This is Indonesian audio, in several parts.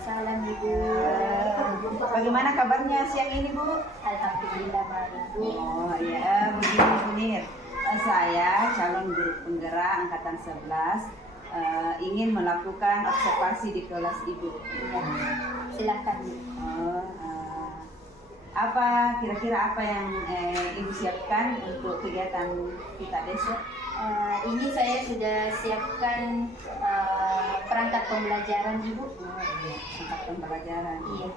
Waalaikumsalam Ibu. Bagaimana kabarnya siang ini Bu? Alhamdulillah baik Bu. Oh ya, begini Bu Nir. Saya calon guru penggerak angkatan 11 ingin melakukan observasi di kelas Ibu. Ya, silakan Bu. Apa kira-kira apa yang Ibu siapkan untuk kegiatan kita besok? Ini saya sudah siapkan perangkat pembelajaran Ibu. Iya, perangkat pembelajaran. Iya.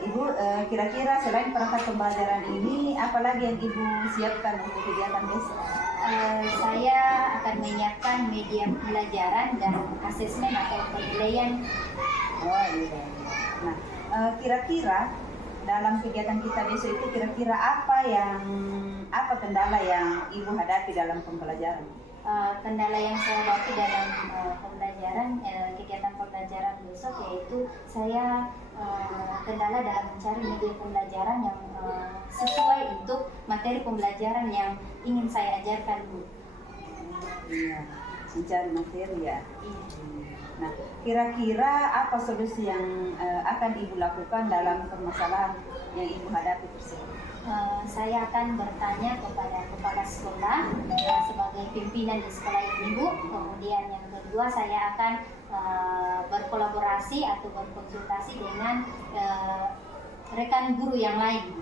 Ibu, kira-kira selain perangkat pembelajaran ini, apa lagi yang Ibu siapkan untuk kegiatan besok? Saya akan menyiapkan media pembelajaran dan asesmen atau penilaian. Oh iya. Nah, kira-kira dalam kegiatan kita besok itu kira-kira apa kendala yang Ibu hadapi dalam pembelajaran? Kendala yang saya hadapi dalam pembelajaran kegiatan pembelajaran besok yaitu saya kendala dalam mencari media pembelajaran yang sesuai untuk materi pembelajaran yang ingin saya ajarkan Bu. Iya, mencari materi ya. Iya. Nah, kira-kira apa solusi yang akan Ibu lakukan dalam permasalahan yang Ibu hadapi tersebut? Saya akan bertanya kepada kepala sekolah sebagai pimpinan di sekolah ini Bu. Kemudian yang kedua saya akan berkolaborasi atau berkonsultasi dengan rekan guru yang lain.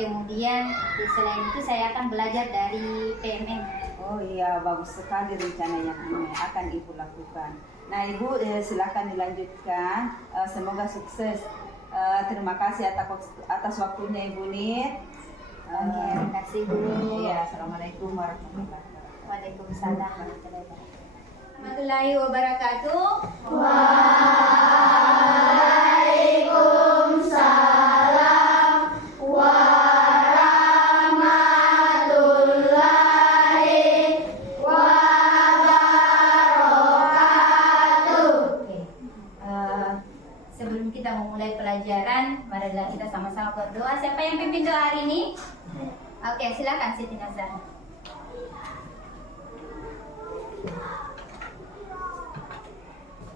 Kemudian selain itu saya akan belajar dari PMM. Oh iya, bagus sekali rencana yang akan Ibu lakukan. Nah Ibu silakan dilanjutkan, semoga sukses. Terima kasih atas waktunya Ibu Nir. Oke, terima kasih Bu. Ya, Assalamualaikum warahmatullahi wabarakatuh. Waalaikumsalam warahmatullahi wabarakatuh. Waalaikumsalam warahmatullahi wabarakatuh. Sebelum kita memulai pelajaran, marilah kita sama-sama berdoa. Siapa yang pimpin doa hari ini? Oke, silakan Siti Nazar.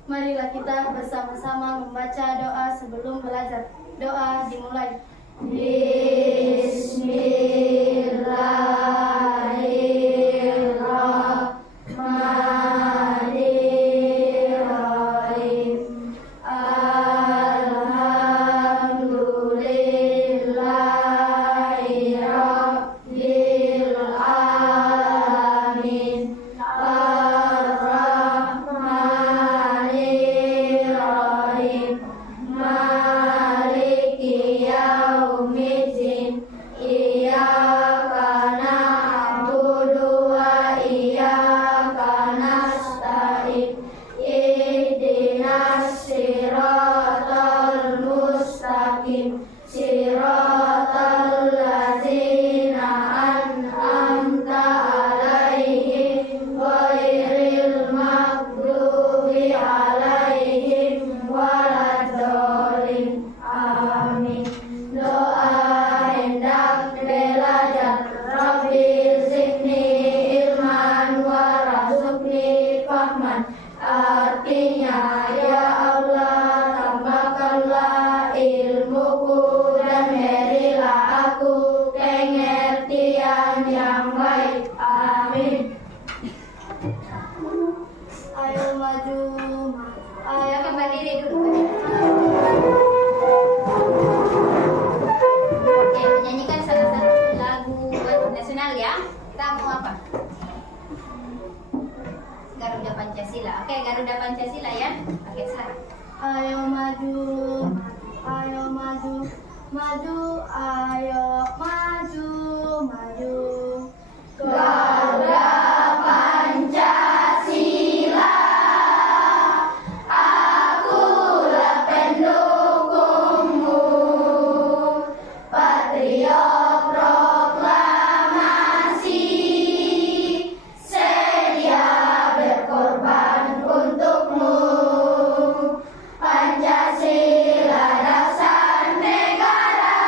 Marilah kita bersama-sama membaca doa sebelum belajar. Doa dimulai. Bismillahirrahmanirrahim. Alhamdulillahi rabbil alamin. Ar-Rahmanir-Rahim. Maliki yaumiddin. Iyyaka na'budu wa iyyaka nasta'in. Ihdinas siratal mustaqim. Siratal ladzina an'amta 'alaihim ghairil maghdubi 'alaihim waladdallin. Amin. Doa hendak belajar. Rabbi zidni ilman warzuqni fahman. Artinya, ya Allah, tambahkanlah ilmuku dan berilah aku pengertian yang baik. Amin. Ayo maju, ayo Silakan berdiri dulu. Oke, menyanyikan salah satu lagu nasional ya. Kita mau apa? Garuda Pancasila. Oke, Garuda Pancasila ya. Oke, sekarang. ayo maju, ayo maju, maju, ayo maju, maju. Garuda Pancasila, akulah pendukungmu. Patriot proklamasi, sedia berkorban untukmu. Pancasila dasar negara,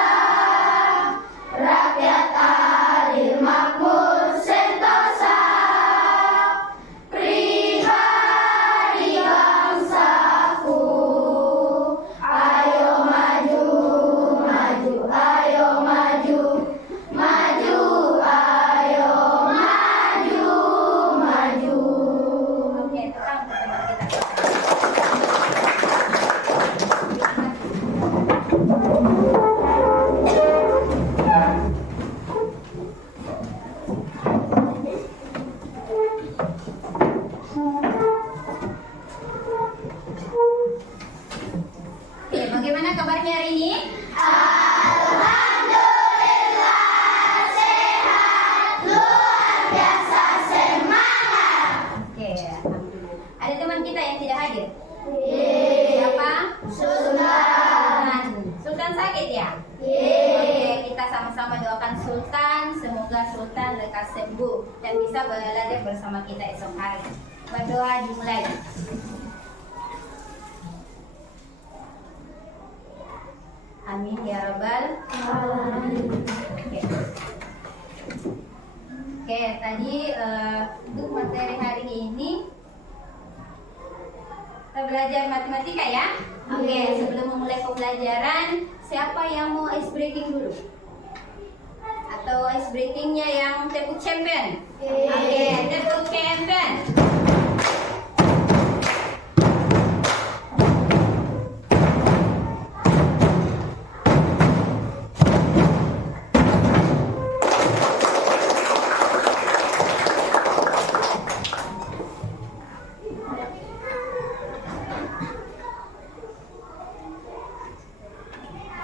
rakyat adil makmur. sakit ya? Oke, kita sama-sama doakan Sultan, semoga Sultan lekas sembuh dan bisa belajar bersama kita esok hari. Berdoa dimulai. Amin ya Rabbal Alamin. Oke, tadi untuk materi hari ini kita belajar matematika ya. Oke, sebelum memulai pembelajaran, siapa yang mau ice breaking dulu? Atau ice breakingnya yang tepuk champion? Oke, tepuk champion.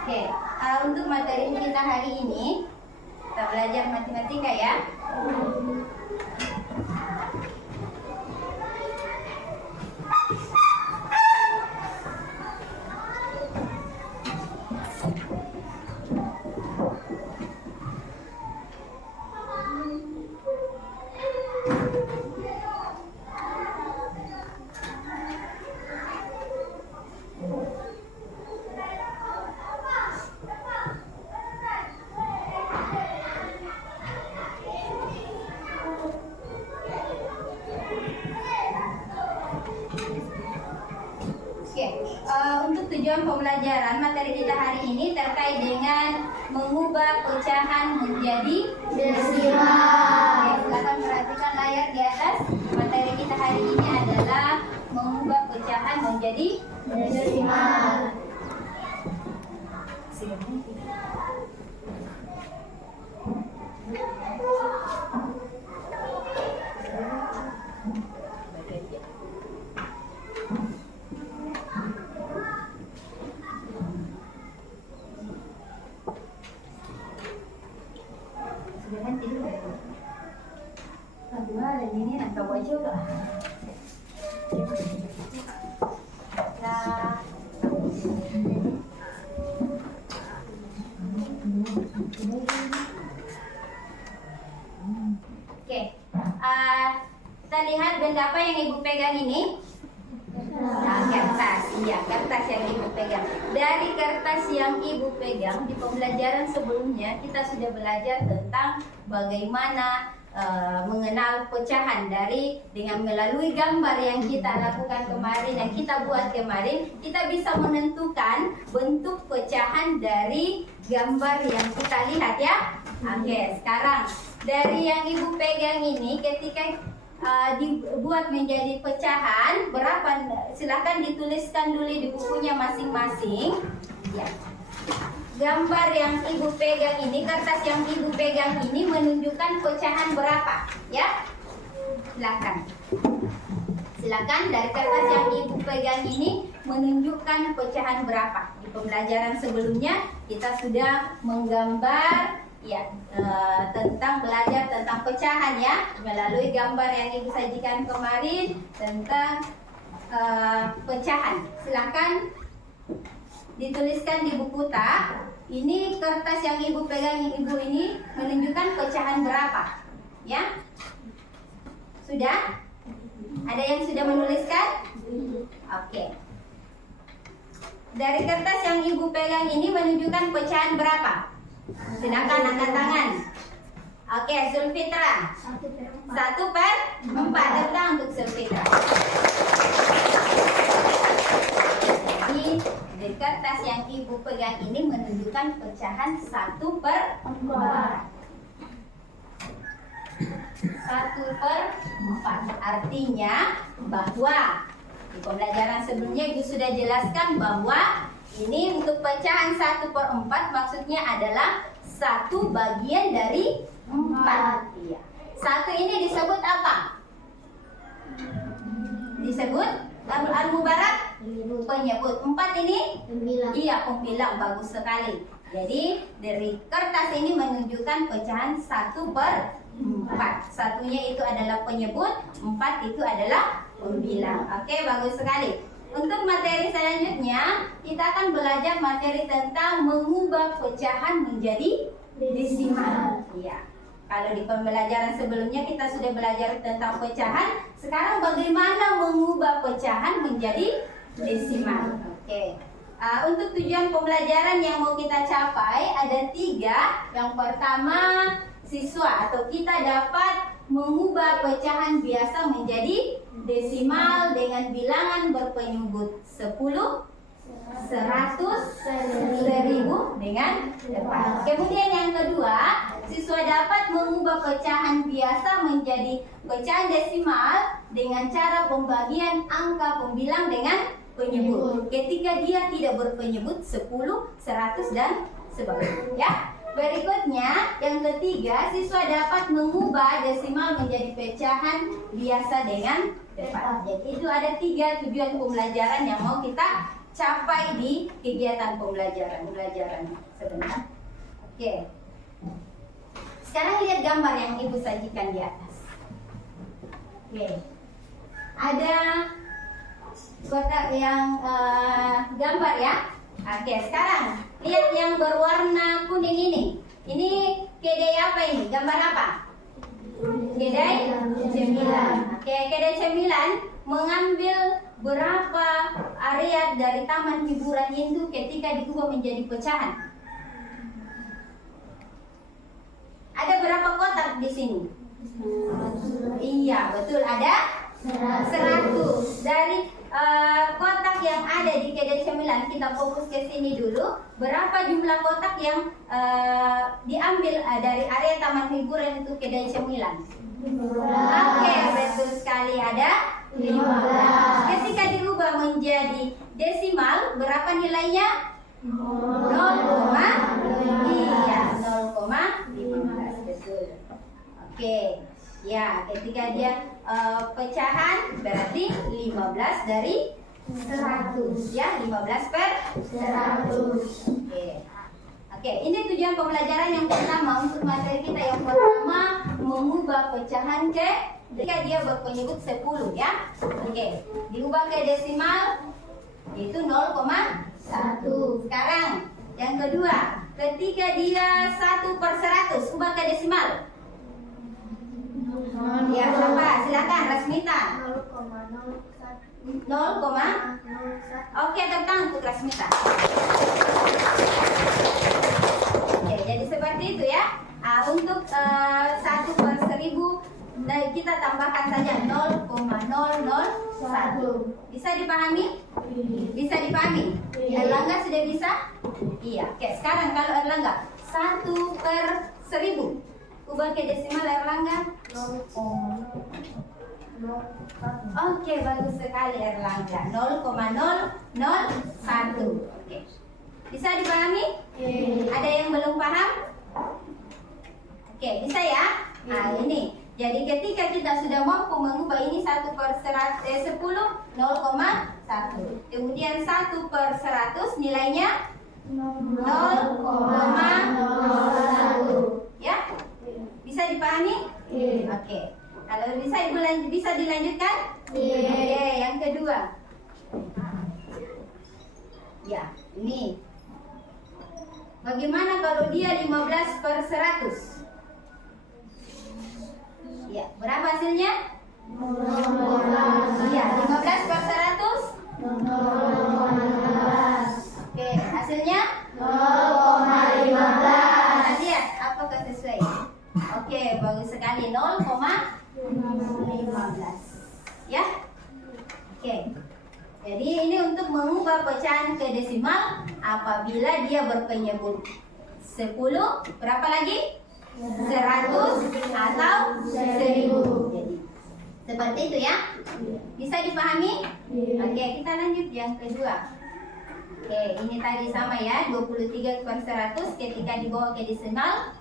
Oke, untuk materi kita hari ini kita belajar matematika ya. Untuk tujuan pembelajaran materi kita hari ini terkait dengan mengubah pecahan menjadi desimal. Oke, silakan perhatikan layar di atas. Materi kita hari ini adalah mengubah pecahan menjadi desimal. Dan ini nak wajah juga. Oke, kita lihat benda apa yang ibu pegang ini? Kertas, iya kertas yang ibu pegang. Dari kertas yang ibu pegang di pembelajaran sebelumnya kita sudah belajar tentang bagaimana mengenal pecahan dengan melalui gambar yang kita lakukan kemarin yang kita buat kemarin, kita bisa menentukan bentuk pecahan dari gambar yang kita lihat ya. Oke, sekarang dari yang ibu pegang ini ketika dibuat menjadi pecahan berapa, silakan dituliskan dulu di bukunya masing-masing ya. Gambar yang ibu pegang ini, kertas yang ibu pegang ini menunjukkan pecahan berapa ya. Silakan dari kertas yang ibu pegang ini menunjukkan pecahan berapa. Di pembelajaran sebelumnya kita sudah menggambar ya, belajar tentang pecahan ya, melalui gambar yang ibu sajikan kemarin tentang pecahan. Silakan dituliskan di buku tak. Ini kertas yang ibu pegang ibu ini menunjukkan pecahan berapa ya. Sudah? Ada yang sudah menuliskan? Oke. Dari kertas yang ibu pegang ini menunjukkan pecahan berapa? Silakan angkat tangan. Oke, Zulfitra. 1/4. Tentang untuk Zulfitra. Jadi dari kertas yang ibu pegang ini menunjukkan pecahan 1/4. 1/4 artinya bahwa di pembelajaran sebelumnya ibu sudah jelaskan bahwa ini untuk pecahan 1/4 maksudnya adalah 1 bagian dari 4. Iya. 1 ini disebut apa? Disebut al-mubarak, penyebut. 4 ini? Pembilang. Iya, pembilang. Bagus sekali. Jadi dari kertas ini menunjukkan pecahan 1/4. Satunya itu adalah penyebut, 4 itu adalah pembilang. Oke, bagus sekali. Untuk materi selanjutnya, kita akan belajar materi tentang mengubah pecahan menjadi desimal. Ya. Kalau di pembelajaran sebelumnya kita sudah belajar tentang pecahan, sekarang bagaimana mengubah pecahan menjadi desimal. Oke. Untuk tujuan pembelajaran yang mau kita capai ada 3. Yang pertama, siswa atau kita dapat mengubah pecahan biasa menjadi desimal dengan bilangan berpenyebut 10, 100, 1000 dengan depan. Kemudian yang kedua, siswa dapat mengubah pecahan biasa menjadi pecahan desimal dengan cara pembagian angka pembilang dengan penyebut. Ketika dia tidak berpenyebut 10, 100 dan sebagainya. Ya. Berikutnya, yang ketiga, siswa dapat mengubah desimal menjadi pecahan biasa dengan depan. Jadi itu ada 3 tujuan pembelajaran yang mau kita capai di kegiatan pembelajaran sebentar. Oke. Sekarang lihat gambar yang Ibu sajikan di atas. Oke. Ada kotak yang gambar ya. Oke, sekarang lihat yang berwarna kuning ini. Ini kedai apa ini? Gambar apa? Kedai cemilan. Oke, kedai cemilan mengambil berapa area dari taman hiburan itu ketika diubah menjadi pecahan? Ada berapa kotak di sini? Iya, betul, ada 100. Dari kotak yang ada di kedai cemilan, kita fokus ke sini dulu. Berapa jumlah kotak yang diambil dari area taman hiburan itu kedai cemilan? Oke, betul sekali, ada 15. Ketika dirubah menjadi desimal, berapa nilainya? 0,15. Betul. Oke. Ya, ketika dia pecahan berarti 15 dari 100 ya, 15 per 100. Oke, ini tujuan pembelajaran yang pertama untuk materi kita. Yang pertama, mengubah pecahan ketika dia berpenyebut 10 ya. Oke, diubah ke desimal itu 0,1. Sekarang yang kedua, ketika dia 1/100 ubah ke desimal. Ya, siapa? Silakan Rasmita. 0,01. Oke, tentang untuk Rasmita. Oke, jadi seperti itu ya. Untuk 1/1000 kita tambahkan saja 0,001. Bisa dipahami? Bisa dipahami? Erlangga sudah bisa? Iya. Oke, sekarang kalau Erlangga 1/1000 ubah ke desimal Erlangga. Oke, bagus sekali Erlangga. 0,001. Oke. Bisa dipahami? Ada yang belum paham? Oke, bisa ya? Nah, ini. Jadi ketika kita sudah mampu mengubah ini 1/10, 0,1. Kemudian 1/100 nilainya 0,01. Ya? Bisa dipahami? Oke. Kalau bisa Ibu bisa dilanjutkan? Oke, yang kedua. Ya, ini. Bagaimana kalau dia 15/100? Ya, berapa hasilnya? Iya, 15/100. Oke, hasilnya 0,15. Lihat apakah sesuai? Oke, bagus sekali, 0,15. Ya. Oke. Jadi ini untuk mengubah pecahan ke desimal apabila dia berpenyebut 10, berapa lagi? 100 atau 1000. Jadi seperti itu ya. Bisa dipahami? Oke, kita lanjut yang kedua. Oke, ini tadi sama ya, 23/100 ketika dibawa ke desimal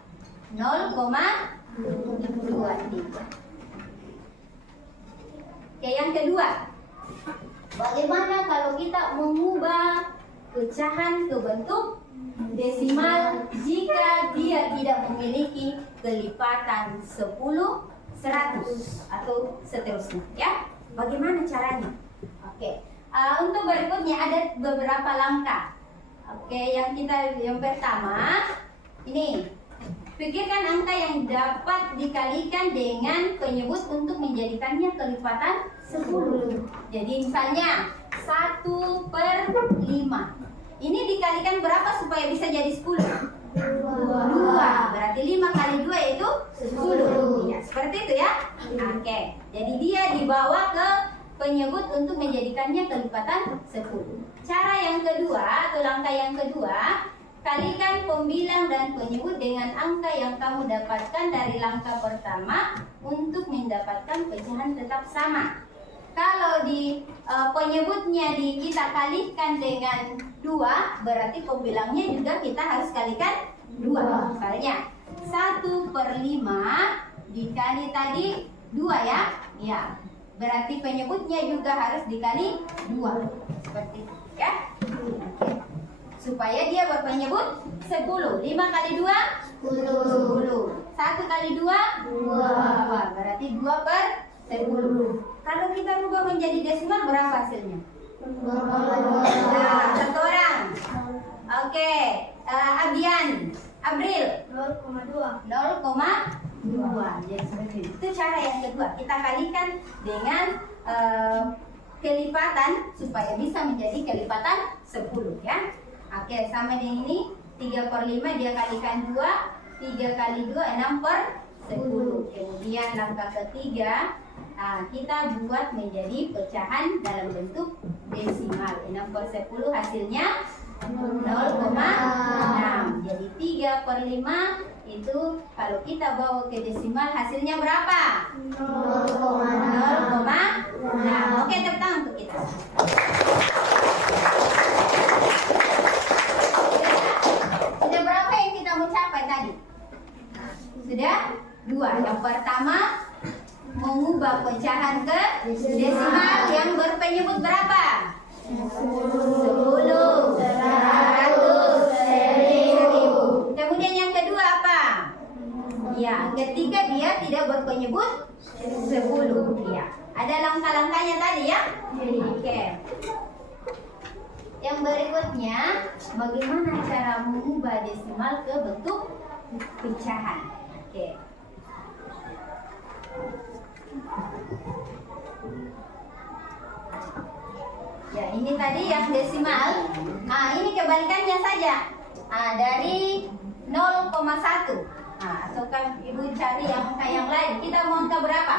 0,23. Oke, yang kedua. Bagaimana kalau kita mengubah pecahan ke bentuk desimal jika dia tidak memiliki kelipatan 10, 100 atau seterusnya ya? Bagaimana caranya? Oke, Untuk berikutnya ada beberapa langkah. Oke, yang pertama ini. Pikirkan angka yang dapat dikalikan dengan penyebut untuk menjadikannya kelipatan 10. Jadi misalnya 1/5. Ini dikalikan berapa supaya bisa jadi 10? 2. Berarti 5 kali 2 itu 10. Ya, seperti itu ya. Oke. Jadi dia dibawa ke penyebut untuk menjadikannya kelipatan 10. Cara yang kedua atau langkah yang kedua, kalikan pembilang dan penyebut dengan angka yang kamu dapatkan dari langkah pertama untuk mendapatkan pecahan tetap sama. Kalau di penyebutnya kita kalikan dengan 2, berarti pembilangnya juga kita harus kalikan 2. Misalnya 1/5 dikali tadi 2 ya. Ya. Berarti penyebutnya juga harus dikali 2. Seperti itu ya. Oke. Supaya dia berpenyebut 10. 5 kali 2 10. 1 kali 2 2. Berarti 2/10. Kalau kita rubah menjadi desimal berapa hasilnya? Nah, 1 orang. Oke, Abian, April 0,2. Jadi seperti itu. Itu cara yang kedua. Kita kalikan dengan kelipatan supaya bisa menjadi kelipatan 10 ya. Oke, sama dengan ini 3/5 dia kalikan 2. 3 kali 2 6/10. Kemudian langkah ketiga, kita buat menjadi pecahan dalam bentuk desimal. 6/10 hasilnya 0,6. Jadi 3/5 itu kalau kita bawa ke desimal hasilnya berapa? 0,6. Oke, tepuk tangan untuk kita. Sudah berapa yang kita mau capai tadi? Sudah 2. Yang pertama mengubah pecahan ke desimal yang berpenyebut berapa? 10, 100, 1000. Kemudian yang kedua apa? Ya, ketika dia tidak berpenyebut 10. Ya. Ada langkah-langkahnya tadi ya? Oke. Yang berikutnya, bagaimana cara mengubah desimal ke bentuk pecahan? Oke. Ya, ini tadi yang desimal. Ini kebalikannya saja. Dari 0,1. Ataukah Ibu cari yang angka yang lain? Kita mau angka berapa?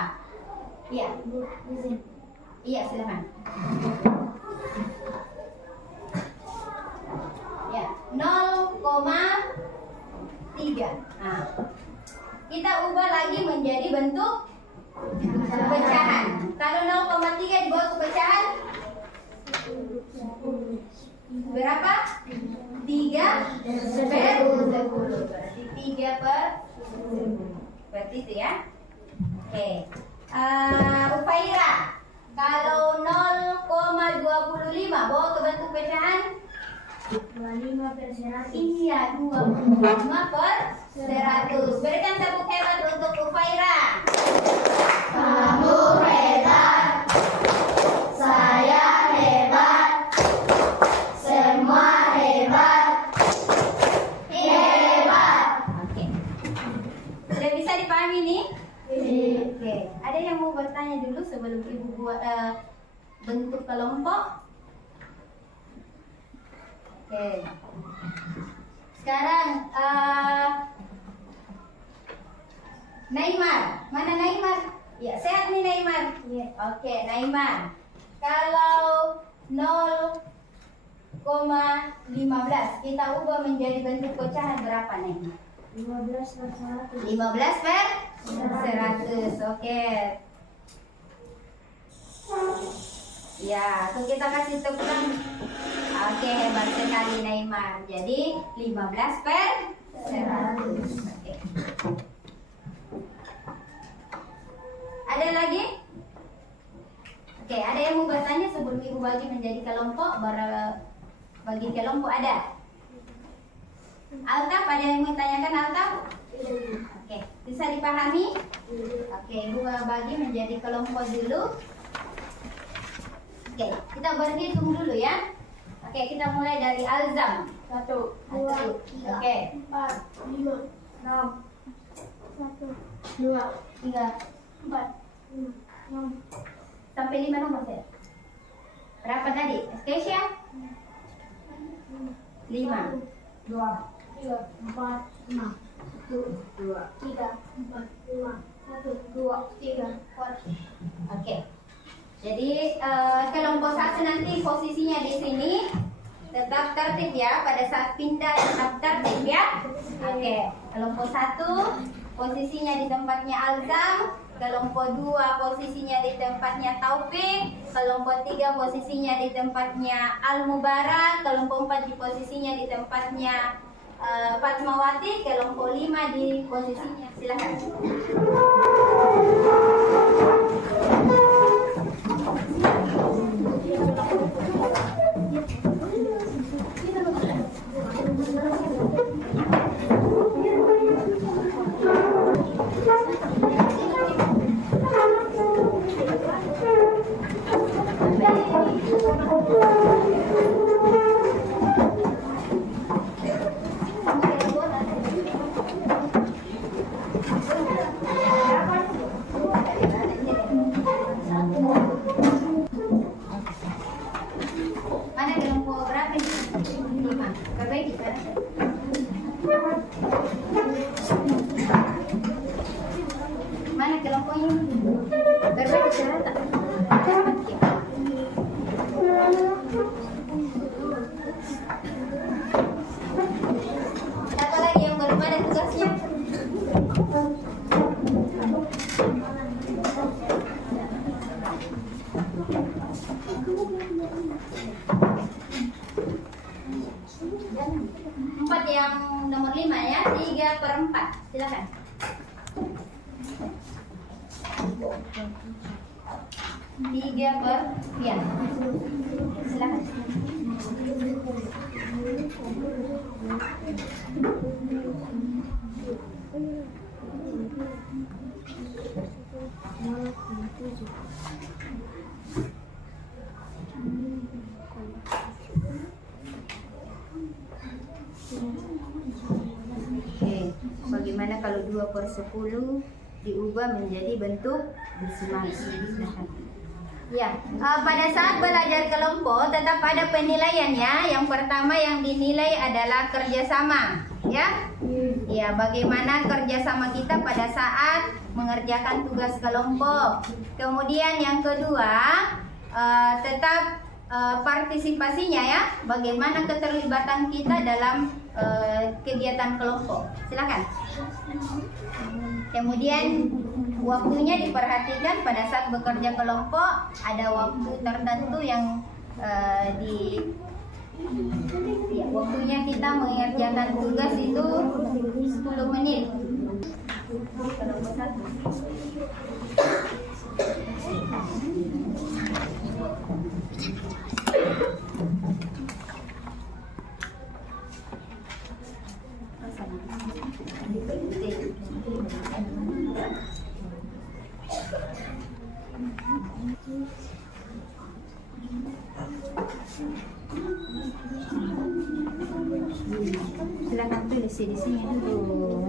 Iya. Iya, silakan. Ya, 0,3. Kita ubah lagi menjadi bentuk pecahan. Kalau 0,3 dibawa ke pecahan berapa? 3/10. Berarti 3/10. Berarti itu ya. Oke. Upaira, kalau 0,25 bawa ke bentuk pecahan 25/100. Iya, 25/100. Berikan tepuk hebat untuk Upaira. Kamu hebat, saya hebat, semua hebat. Hebat. Oke. Sudah bisa dipahami nih? Oke. Ada yang mau bertanya dulu sebelum Ibu buat bentuk kelompok? Oke. Sekarang Naimar. Mana Naimar? Ya, sehat nih Naimar. Oke, Naimar. Kalau 0,15 kita ubah menjadi bentuk pecahan berapa Naimar? 15/100. 15/100. Oke. Ya, tuh kita kasih tepukan. Oke, hebat sekali Naimar. Jadi 15/100. Oke. Ada lagi? Oke, ada yang mau bertanya sebelum Ibu bagi menjadi kelompok? Bagi kelompok ada? Altaf, ada yang mau tanyakan Altaf? Oke, bisa dipahami? Oke, Ibu bagi menjadi kelompok dulu. Oke, kita berhitung dulu ya. Oke, kita mulai dari Alzam. 1, 2, 3, Oke. 4, 5, 6, 1, 2, 3, 4, 5, 6. Sampai 5 nomor saya. Berapa tadi? Eskesia? 5. 2, 3, 4, 5. 1, 2, 3, 4, 5. 1, 2, 3, 4. Oke. Jadi kelompok 1 nanti posisinya di sini tetap tertib ya. Pada saat pindah tetap tertib ya. Oke. Kelompok 1 posisinya di tempatnya Alzam. Kelompok 2 posisinya di tempatnya Taufik. Kelompok 3 posisinya di tempatnya Al Mubarak. Kelompok 4 di posisinya di tempatnya Fatmawati. Kelompok 5 di posisinya. Silakan. Mana kelompok berapa nih? 5. Perbaiki mana? Mana kelompoknya? Perbaiki cara tak? Satu lagi yang belum ada tugasnya. Empat yang nomor 5 ya, 3/4. Silakan. 3/, ya. Silakan. Oke, bagaimana kalau 2/10 diubah menjadi bentuk desimal? Ya, pada saat belajar kelompok tetap ada penilaian ya. Yang pertama yang dinilai adalah kerjasama, ya. Ya, bagaimana kerjasama kita pada saat mengerjakan tugas kelompok. Kemudian yang kedua tetap partisipasinya ya. Bagaimana keterlibatan kita dalam kegiatan kelompok. Silakan. Kemudian waktunya diperhatikan pada saat bekerja kelompok, ada waktu tertentu yang waktunya kita mengerjakan tugas itu 10 menit. Kelompok 1. Silakan tulis di sini dulu.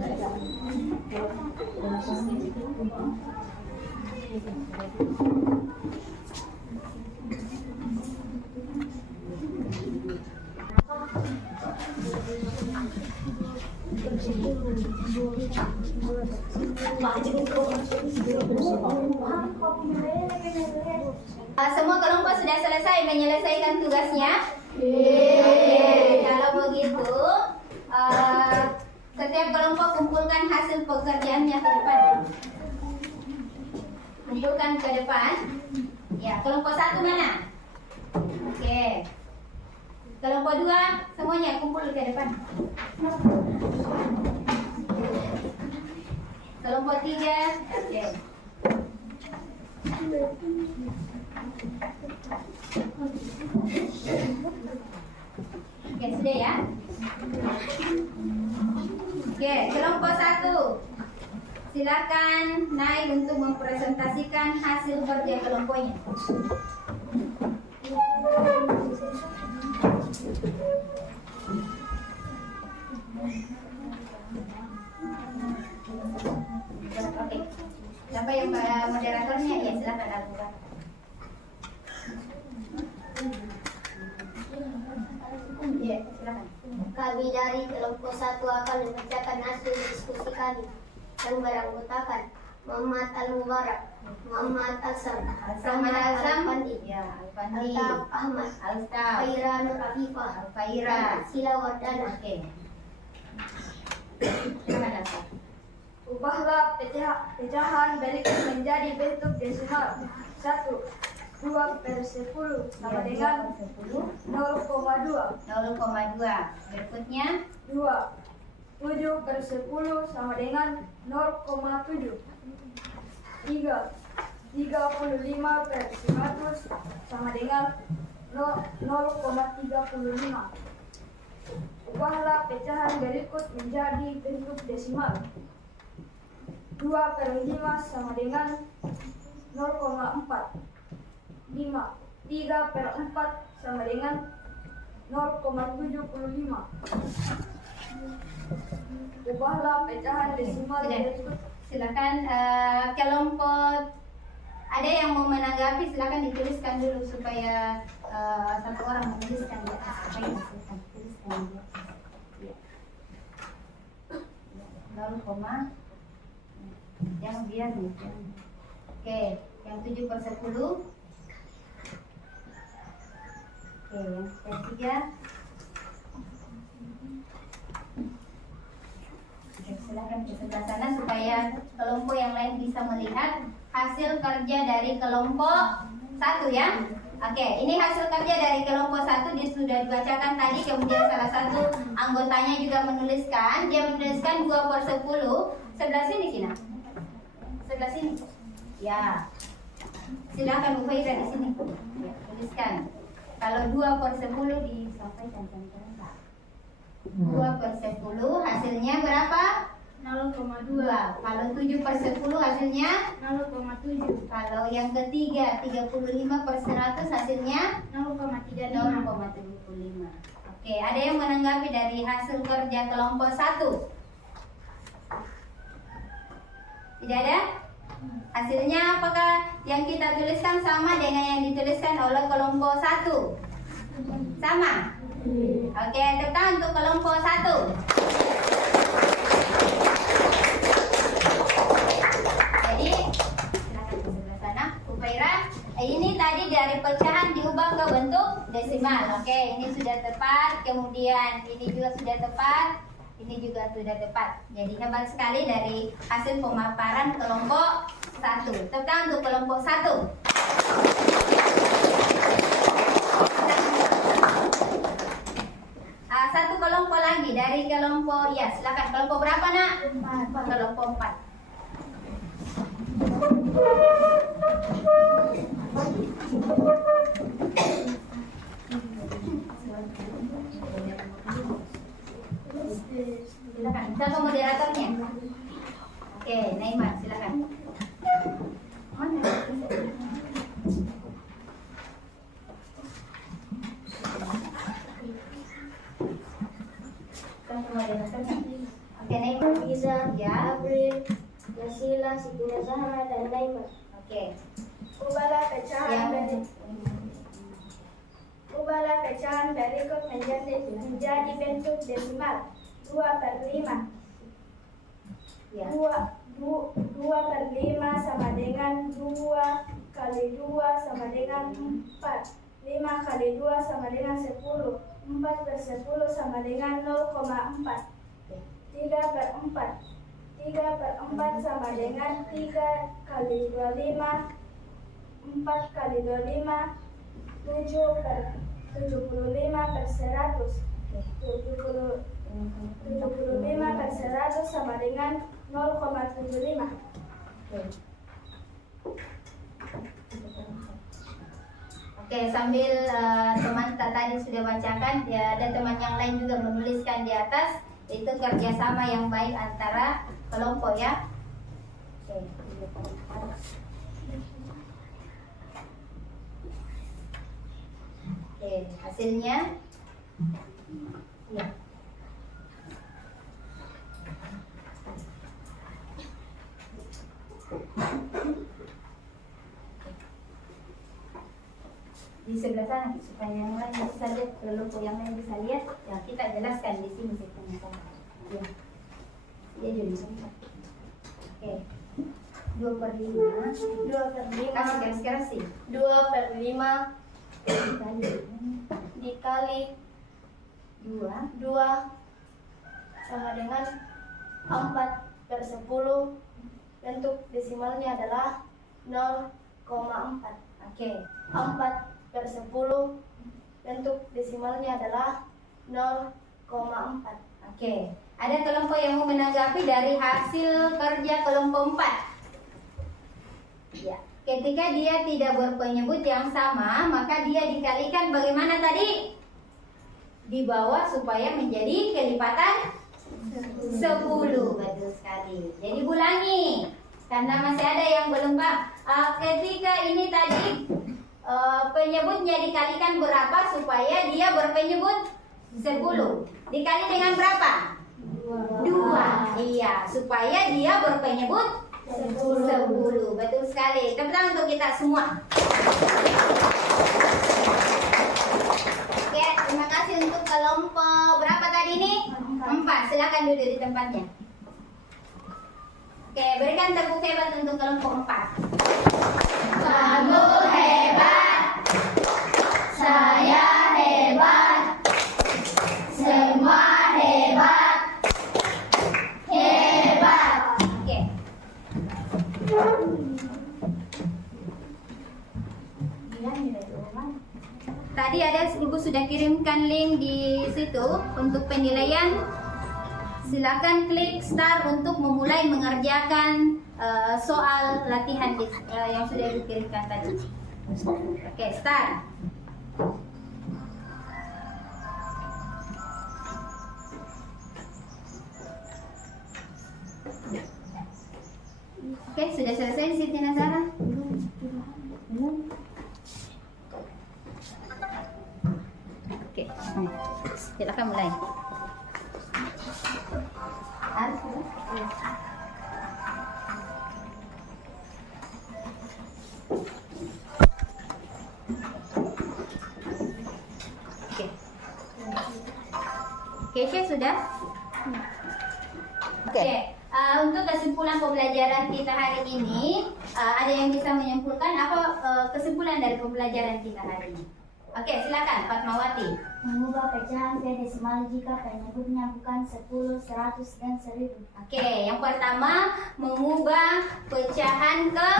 Semua kelompok sudah selesai menyelesaikan tugasnya? Oke, kalau begitu setiap kelompok kumpulkan hasil pekerjaannya ke depan. Kumpulkan ke depan. Ya, kelompok 1 mana? Oke. Kelompok 2 semuanya kumpul ke depan. Kelompok 3, oke. Oke, sudah ya. Oke, kelompok 1. Silakan naik untuk mempresentasikan hasil kerja kelompoknya. Oke. Siapa yang moderatornya? Ya, silakan lakukan. Ya, silakan. Kami dari kelompok 1 akan membacakan hasil diskusi kami yang beranggotakan Muhammad Al-Mubarak, Muhammad Al-Sam, Muhammad Al-Sam, Al-Fandi, ya, Al-Fandi, Altaf Ahmad, Altaf, Faira Nur Afifah, Faira. Sila Wardana. Oke. Silakan Altaf. Ubahlah pecahan berikut menjadi bentuk desimal. 1. 2/10 sama dengan 0,2. 0,2. Berikutnya 2. 7/10 sama dengan 0,7. 3. 35/100 sama dengan 0,35. Ubahlah pecahan berikut menjadi bentuk desimal. 2/5 sama dengan 0,4. 5. 3/4 sama dengan 0,75. Ubahlah pecahan desimal Sudah. berikut. Silakan kelompok ada yang mau menanggapi, silakan dituliskan dulu supaya satu orang menuliskan di atas apa yang dituliskan. Tuliskan di atas. Ya. 0, yang biar nih. Oke, yang 7/10. Oke, yang ketiga. Oke, silakan ke sebelah sana supaya kelompok yang lain bisa melihat hasil kerja dari kelompok 1 ya. Oke, ini hasil kerja dari kelompok 1 dia sudah dibacakan tadi, kemudian salah satu anggotanya juga menuliskan, dia menuliskan 2/10. Sebelah sini Kina. Sebelah sini. Ya. Silakan Bu Faira di sini. Ya, tuliskan. Kalau 2/10 disampaikan contohnya. 2/10 hasilnya berapa? 0,2. Kalau 7/10 hasilnya? 0,7. Kalau yang ketiga 35/100 hasilnya? 0,35. 0,75. Oke, ada yang menanggapi dari hasil kerja kelompok 1? Tidak ada? Hasilnya apakah yang kita tuliskan sama dengan yang dituliskan oleh kelompok 1? Sama? Oke, tepuk tangan untuk kelompok 1. Jadi, silakan ke sebelah sana. Bu Faira, ini tadi dari pecahan diubah ke bentuk desimal. Oke, ini sudah tepat. Kemudian ini juga sudah tepat. Ini juga sudah tepat. Jadi hebat sekali dari hasil pemaparan kelompok 1. Tepuk tangan untuk kelompok 1. Satu kelompok lagi dari kelompok, ya silakan. Kelompok berapa nak? 4. Kelompok 4. Silakan. Siapa moderatornya? Oke, Naimar, silakan. Mana? Oke, Naimar. Iza, Ya. April, Nasila, Siti Zahra, dan Naimar. Oke. Ubahlah pecahan Yang berikut menjadi bentuk desimal. 2/5. ya. 2/5 sama dengan 2 kali 2 sama dengan 4. 5 kali 2 sama dengan 10. 4/10 sama dengan 0,4. 3/4. 3/4 sama dengan 3 kali 25. 4 kali 25. 75/100. 75/100 sama dengan 0,75. Oke, sambil teman tadi sudah bacakan, ya, ada teman yang lain juga menuliskan di atas. Itu kerjasama yang baik antara kelompok ya. Oke, hasilnya Ya. Di sebelah sana supaya yang lain bisa lihat, kelompok yang lain bisa lihat, ya kita jelaskan di sini sebentar. Ya. Ya jadi. Oke. 2/5. 2/5 Kasih garis-garis sih. 2/5 dikali 2 sama dengan 4/10. Bentuk desimalnya adalah 0,4. Oke. 4/10. Bentuk desimalnya adalah 0,4. Oke. Ada kelompok yang mau menanggapi dari hasil kerja kelompok 4? Ya. Ketika dia tidak berpenyebut yang sama, maka dia dikalikan bagaimana tadi? Di bawah supaya menjadi kelipatan 10. Betul sekali. Jadi ulangi. Karena masih ada yang belum paham. Ketika ini tadi penyebutnya dikalikan berapa supaya dia berpenyebut 10. Dikali dengan berapa? 2. Iya, supaya dia berpenyebut 10. Betul sekali. Tepuk tangan untuk kita semua. Oke, terima kasih untuk kelompok berapa tadi ini? 4. Silakan duduk di tempatnya. Oke, berikan tepuk hebat untuk kelompok 4. Kamu hebat. Saya hebat. Semua hebat. Hebat. Oke. Tadi ada Ibu sudah kirimkan link di situ untuk penilaian. Silakan klik start untuk memulai mengerjakan soal latihan yang sudah Ibu kirimkan tadi. Oke, start. Oke, sudah selesai Siti Nazara? Belum. Oke, silakan mulai. Harus Oke. Keisha sudah? Oke. Untuk kesimpulan pembelajaran kita hari ini, ada yang bisa menyimpulkan apa kesimpulan dari pembelajaran kita hari ini? Oke, silakan Fatmawati. Mengubah pecahan ke desimal jika penyebutnya bukan 10, 100, dan 1000. Oke, yang pertama mengubah pecahan ke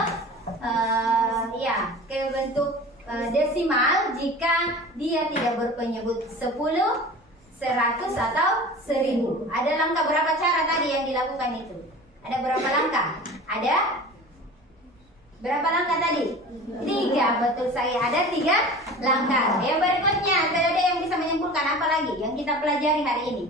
ke bentuk desimal jika dia tidak berpenyebut 10, 100 atau 1000. Ada langkah berapa cara tadi yang dilakukan itu? Ada berapa langkah? Ada berapa langkah tadi? 3, betul saya. Ada 3 langkah. Yang berikutnya, tidak ada yang bisa menyimpulkan apa lagi yang kita pelajari hari ini?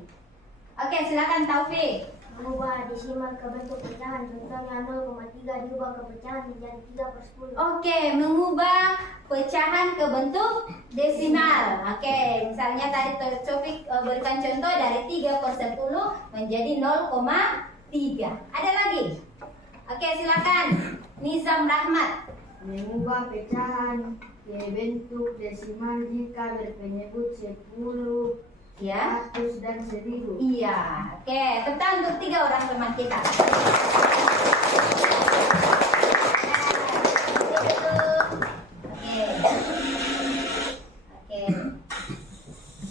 Oke, silakan Taufik. Mengubah desimal ke bentuk pecahan, contohnya 0,3 diubah ke pecahan menjadi 3/10. Oke, mengubah pecahan ke bentuk desimal. Oke, misalnya tadi Taufik berikan contoh dari 3/10 menjadi 0,3. Ada lagi? Oke, silakan Nizam Rahmat. Mengubah pecahan ke bentuk desimal jika berpenyebut 10, Ya. 100, dan 1000. Iya. Oke, tepuk untuk 3 orang teman kita.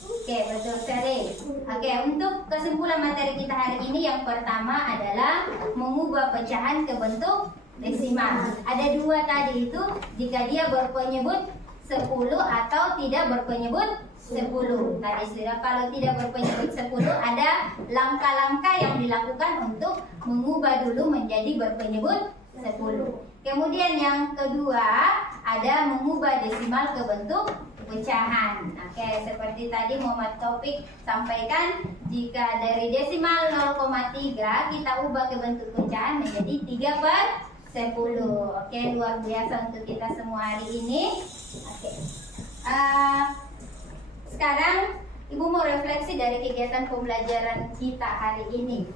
Oke, betul sekali. Oke, untuk kesimpulan materi kita hari ini yang pertama adalah mengubah pecahan ke bentuk desimal. Ada 2 tadi itu, jika dia berpenyebut 10 atau tidak berpenyebut 10. Tadi sudah, kalau tidak berpenyebut 10 ada langkah-langkah yang dilakukan untuk mengubah dulu menjadi berpenyebut 10. Kemudian yang kedua ada mengubah desimal ke bentuk pecahan. Oke, seperti tadi Muhammad Taufik sampaikan, jika dari desimal 0,3 kita ubah ke bentuk pecahan menjadi 3/10. Oke, luar biasa untuk kita semua hari ini. Oke. Sekarang Ibu mau refleksi dari kegiatan pembelajaran kita hari ini.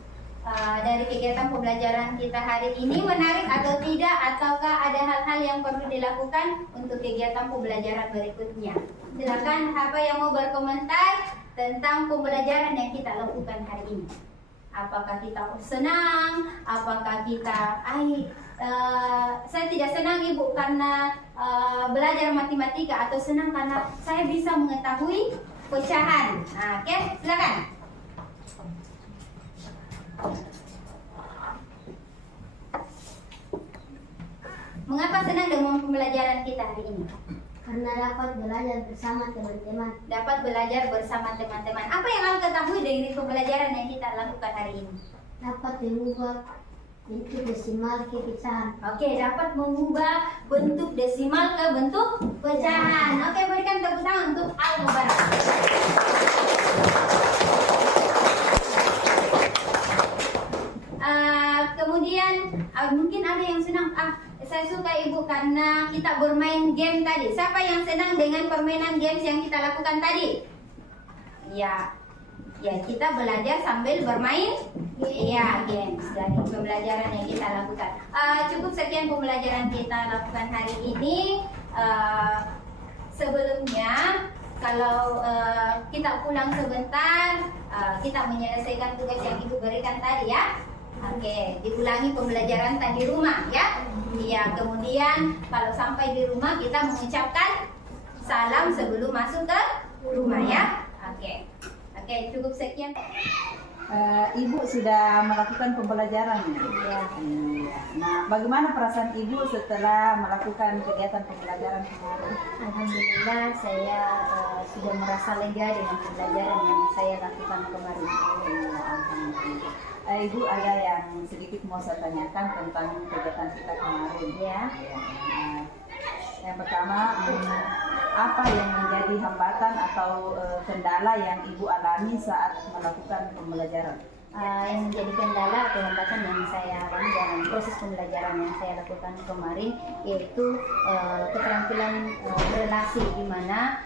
Dari kegiatan pembelajaran kita hari ini menarik atau tidak, ataukah ada hal-hal yang perlu dilakukan untuk kegiatan pembelajaran berikutnya? Silakan, apa yang mau berkomentar tentang pembelajaran yang kita lakukan hari ini? Apakah kita senang? Apakah kita saya tidak senang Ibu karena belajar matematika, atau senang karena saya bisa mengetahui pecahan? Nah, oke, silakan. Mengapa senang dengan pembelajaran kita hari ini? Karena dapat belajar bersama teman-teman. Dapat belajar bersama teman-teman. Apa yang Anda ketahui dari pembelajaran yang kita lakukan hari ini? Dapat mengubah bentuk desimal ke pecahan. Oke, dapat mengubah bentuk desimal ke bentuk pecahan. Oke, berikan tepuk tangan untuk Al-Mubarak. Kemudian mungkin ada yang senang, saya suka Ibu karena kita bermain game tadi. Siapa yang senang dengan permainan games yang kita lakukan tadi? Ya, kita belajar sambil bermain. Iya, games dari pembelajaran yang kita lakukan. Cukup sekian pembelajaran kita lakukan hari ini. Sebelumnya, kalau kita pulang sebentar, kita menyelesaikan tugas yang Ibu berikan tadi ya. Oke, diulangi pembelajaran tadi rumah ya. Iya, kemudian kalau sampai di rumah kita mengucapkan salam sebelum masuk ke rumah ya. Oke, cukup sekian. Ibu sudah melakukan pembelajaran ya? Iya. Nah, bagaimana perasaan Ibu setelah melakukan kegiatan pembelajaran kemarin? Alhamdulillah, saya sudah merasa lega dengan pembelajaran yang saya lakukan kemarin. Alhamdulillah. Ibu ada yang sedikit mau saya tanyakan tentang kegiatan kita kemarin Ya. Yang pertama, apa yang menjadi hambatan atau kendala yang Ibu alami saat melakukan pembelajaran? Yang menjadi kendala atau hambatan yang saya alami dalam proses pembelajaran yang saya lakukan kemarin, yaitu keterampilan berelasi, di mana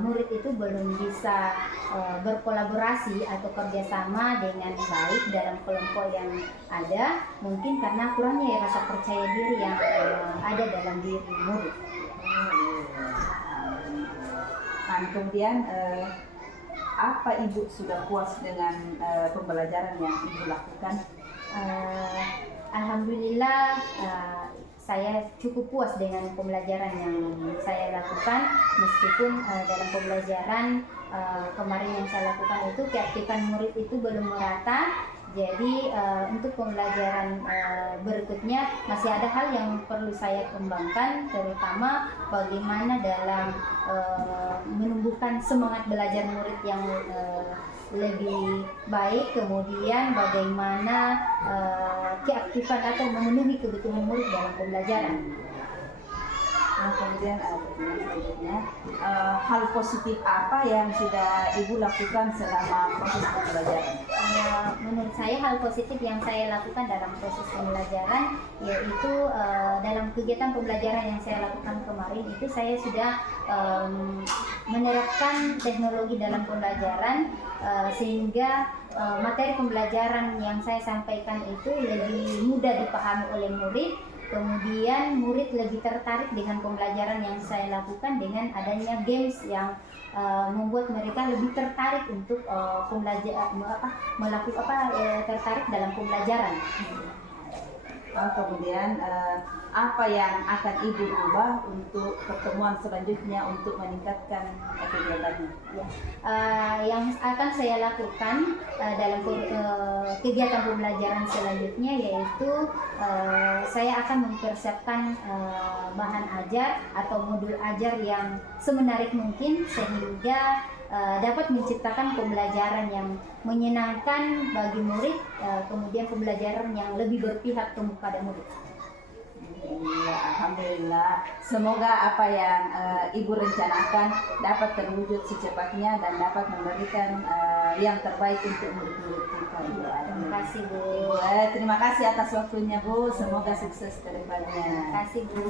murid itu belum bisa berkolaborasi atau kerjasama dengan baik dalam kelompok yang ada, mungkin karena kurangnya rasa percaya diri yang ada dalam diri murid. Nah, kemudian apa Ibu sudah puas dengan pembelajaran yang Ibu lakukan? Alhamdulillah, saya cukup puas dengan pembelajaran yang saya lakukan, meskipun dalam pembelajaran kemarin yang saya lakukan itu keaktifan murid itu belum merata. Jadi untuk pembelajaran berikutnya masih ada hal yang perlu saya kembangkan, terutama bagaimana dalam menumbuhkan semangat belajar murid yang lebih baik, kemudian bagaimana keaktifan atau memenuhi kebutuhan murid dalam pembelajaran. Nah, kemudian selanjutnya, hal positif apa yang sudah Ibu lakukan selama proses pembelajaran? Menurut saya hal positif yang saya lakukan dalam proses pembelajaran, yaitu dalam kegiatan pembelajaran yang saya lakukan kemarin itu saya sudah menerapkan teknologi dalam pembelajaran, sehingga materi pembelajaran yang saya sampaikan itu lebih mudah dipahami oleh murid. Kemudian murid lebih tertarik dengan pembelajaran yang saya lakukan dengan adanya games yang membuat mereka lebih tertarik untuk tertarik dalam pembelajaran. Kemudian apa yang akan Ibu ubah untuk pertemuan selanjutnya untuk meningkatkan kegiatannya? Yang akan saya lakukan dalam kegiatan pembelajaran selanjutnya, yaitu saya akan mempersiapkan bahan ajar atau modul ajar yang semenarik mungkin, sehingga dapat menciptakan pembelajaran yang menyenangkan bagi murid, kemudian pembelajaran yang lebih berpihak kepada murid. Ya, alhamdulillah. Semoga apa yang Ibu rencanakan dapat terwujud secepatnya dan dapat memberikan yang terbaik untuk murid-murid kita. Terima kasih, Bu. Terima kasih atas waktunya, Bu. Semoga sukses ke depannya. Terima kasih, Bu.